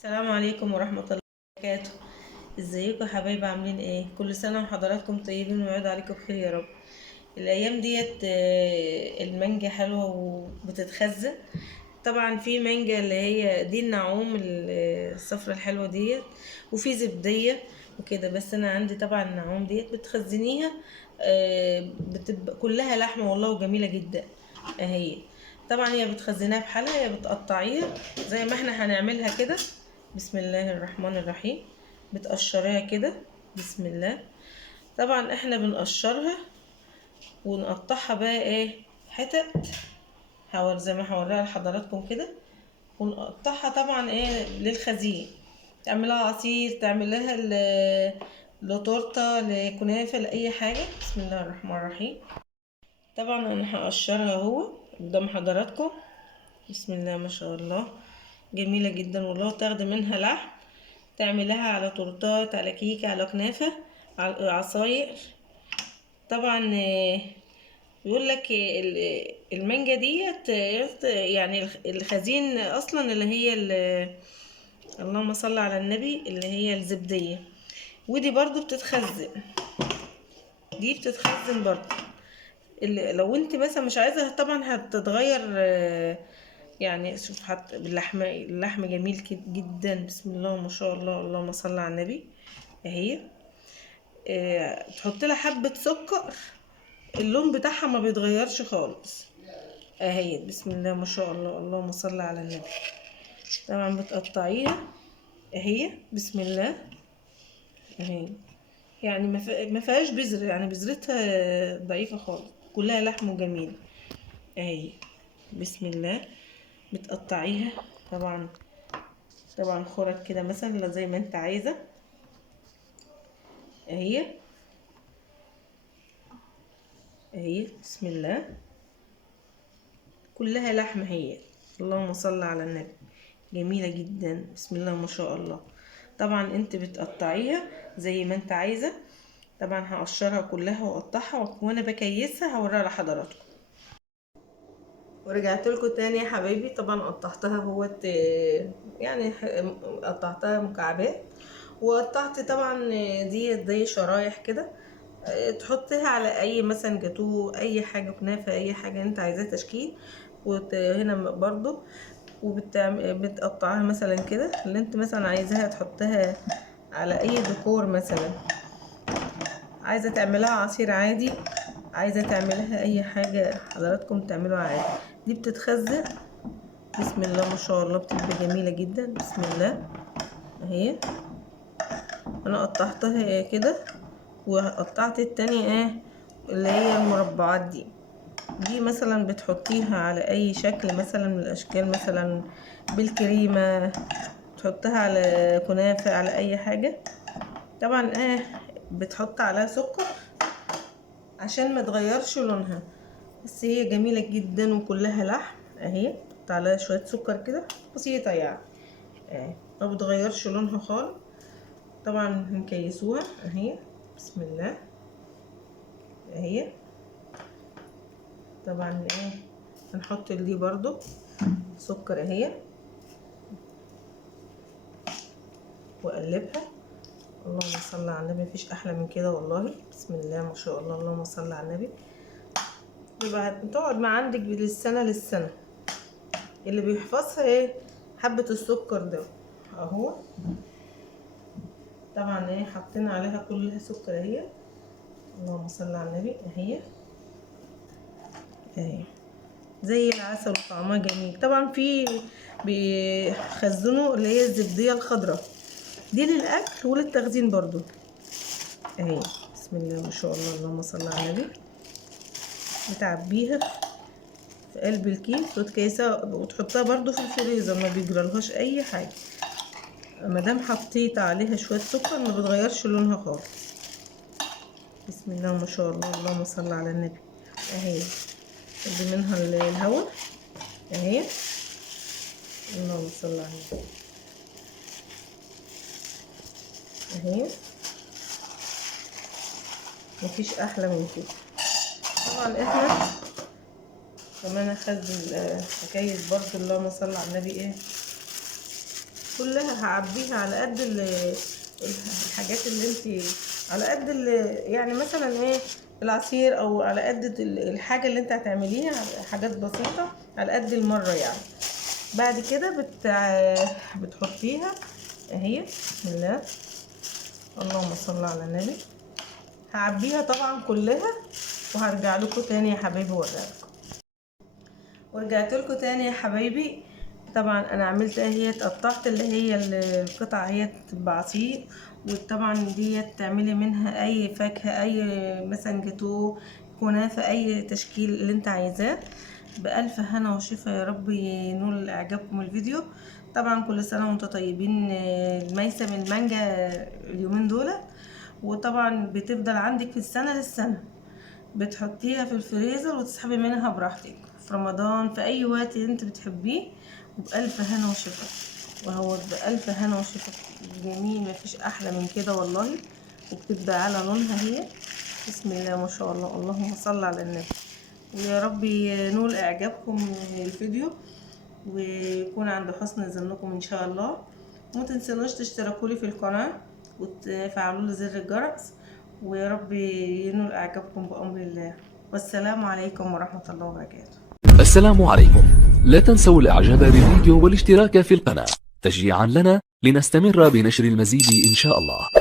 السلام عليكم ورحمة الله وبركاته. ازيكم يا حبايبي؟ عاملين ايه؟ كل سنة وحضراتكم طيبين ويعود عليكم بخير يا رب. الايام ديت المانجا حلوة وبتتخزن. طبعا في مانجا اللي هي دي النعوم الصفرة الحلوة ديت، وفي زبدية وكده، بس انا عندي طبعا النعوم ديت بتخزنيها. بتبقى كلها لحمة والله وجميلة جدا اهي. طبعا هي بتخزنها بحالها، هي بتقطعيها زي ما احنا هنعملها كده. بسم الله الرحمن الرحيم. بتقشريها كده. بسم الله. طبعا احنا بنقشرها ونقطعها بقى ايه حتت، زي ما هوريها لحضراتكم كده. ونقطعها طبعا ايه للخزين، تعملها عصير، تعملها لتورته، لكنافه، لاي حاجه. بسم الله الرحمن الرحيم. طبعا انا هقشرها اهو قدام حضراتكم. بسم الله ما شاء الله، جميله جدا والله. تاخدي منها لحم، تعملها على تورتات، على كيكه، على كنافه، على عصاير. طبعا بيقول لك المانجا ديت يعني الخزين اصلا اللي هي اللهم صل على النبي، اللي هي الزبديه. ودي برضو بتتخزن، دي بتتخزن برضو. لو انت مثلا مش عايزه طبعا هتتغير. يعني شوف، حتى اللحم جميل جدا. بسم الله ما شاء الله، اللهم صل على النبي. اهي تحط لها حبه سكر، اللون بتاعها ما بيتغيرش خالص اهي. بسم الله ما شاء الله، اللهم صل على النبي. طبعا بتقطعيها اهي. بسم الله اهي. يعني ما فيهاش بذر، يعني بذرتها ضعيفه خالص، كلها لحم جميل اهي. بسم الله. بتقطعيها طبعا، طبعا خرط كده مثلا زي ما انت عايزه اهي. اهي بسم الله، كلها لحم هي. اللهم صل على النبي، جميلة جدا. بسم الله ما شاء الله. طبعا انت بتقطعيها زي ما انت عايزة. طبعا هقشرها كلها واقطعها، وانا بكيسها هوريها لحضراتكم. ورجعت لكم تاني يا حبايبي. طبعا قطعتها هوت يعني قطعتها مكعبات، وقطعت طبعا دي زي شرايح كده. تحطيها على اي مثلا جاتوه، اي حاجه، كنافه، اي حاجه انت عايزاه تشكيل. وهنا برضو بتقطعها مثلا كده، اللي انت مثلا عايزاها تحطها على اي ديكور مثلا. عايزه تعملها عصير عادي، عايزه تعملها اي حاجه حضراتكم تعملوها عادي. دي بتتخزن. بسم الله ما شاء الله، بتبقى جميله جدا. بسم الله اهي. انا قطعتها كده، وقطعت التانية ايه اللي هي المربعات دي مثلا بتحطيها على اي شكل مثلا من الاشكال، مثلا بالكريمة، تحطها على كنافة، على اي حاجة. طبعا بتحط عليها سكر عشان ما تغيرش لونها، بس هي جميلة جدا وكلها لحم اهي. تحط عليها شوية سكر كده بسيطة يعني ما بتغيرش لونها خالص. طبعا هنكيسوها اهي. بسم الله اهي. طبعا هنحط دي برضو سكر اهي، واقلبها. اللهم صل على النبي، مفيش احلى من كده والله. بسم الله ما شاء الله، اللهم صل على النبي. يبقى بتقعد مع عندك للسنه للسنه. اللي بيحفظها حبه السكر ده اهو. طبعا حطينا عليها كلها سكر اهي. اللهم صل على النبي اهي. اهي زي العسل وطعمها جميل. طبعا في بيخزنوا اللي هي الزبديه الخضراء، دي للاكل وللتخزين برضو اهي. بسم الله ما شاء الله، اللهم صل على النبي. بتعبيها في قلب الكيس وتكيسها وتحطها برضو في الفريزر، ما بيجرالهاش اي حاجه. ما دام حطيت عليها شويه سكر ما بتغيرش لونها خالص. بسم الله ما شاء الله، اللهم صل على النبي اهي. ادي منها الهواء اهي. اللهم صل على النبي اهي. مفيش احلى من كده. طبعا احنا كمان اكيس برضو. اللهم صل على النبي كلها هعبيها على قد الحاجات اللي انت، على قد يعني مثلا ايه العصير، او على قد الحاجه اللي انت هتعمليها، حاجات بسيطه على قد المره يعني. بعد كده بتحطيها اهي. بسم الله، اللهم صل على النبي. هعبيها طبعا كلها وهرجع لكم تاني يا حبايبي واوريها لكم. ورجعت لكم تاني يا حبايبي. طبعا انا عملت اهي، قطعت اللي هي القطع اهي بعصير. وطبعا ديت تعملي منها اي فاكهه، اي مثلا جاتوه، كنافه، اي تشكيل اللي انت عايزاه. بألف هنا وشفا يا رب ينول اعجابكم الفيديو. طبعا كل سنه وانتم طيبين. ميسم المانجا اليومين دول، وطبعا بتفضل عندك في السنه للسنه. بتحطيها في الفريزر وتسحبي منها براحتك في رمضان، في اي وقت انت بتحبيه. وبألف هنا وشفا، وهو بألف هنا وشفا. جميل، مفيش احلى من كده والله. وبتبقى على لونها هي. بسم الله ما شاء الله، اللهم صل على النبي. ويا رب ينول اعجابكم الفيديو ويكون عند حسن ظنكم ان شاء الله. وما تنسونوش تشتركوا لي في القناه وتفعلوا لي زر الجرس. ويا رب ينول اعجابكم بامر الله. والسلام عليكم ورحمه الله وبركاته. السلام عليكم. لا تنسوا الاعجاب بالفيديو والاشتراك في القناة تشجيعا لنا لنستمر بنشر المزيد ان شاء الله.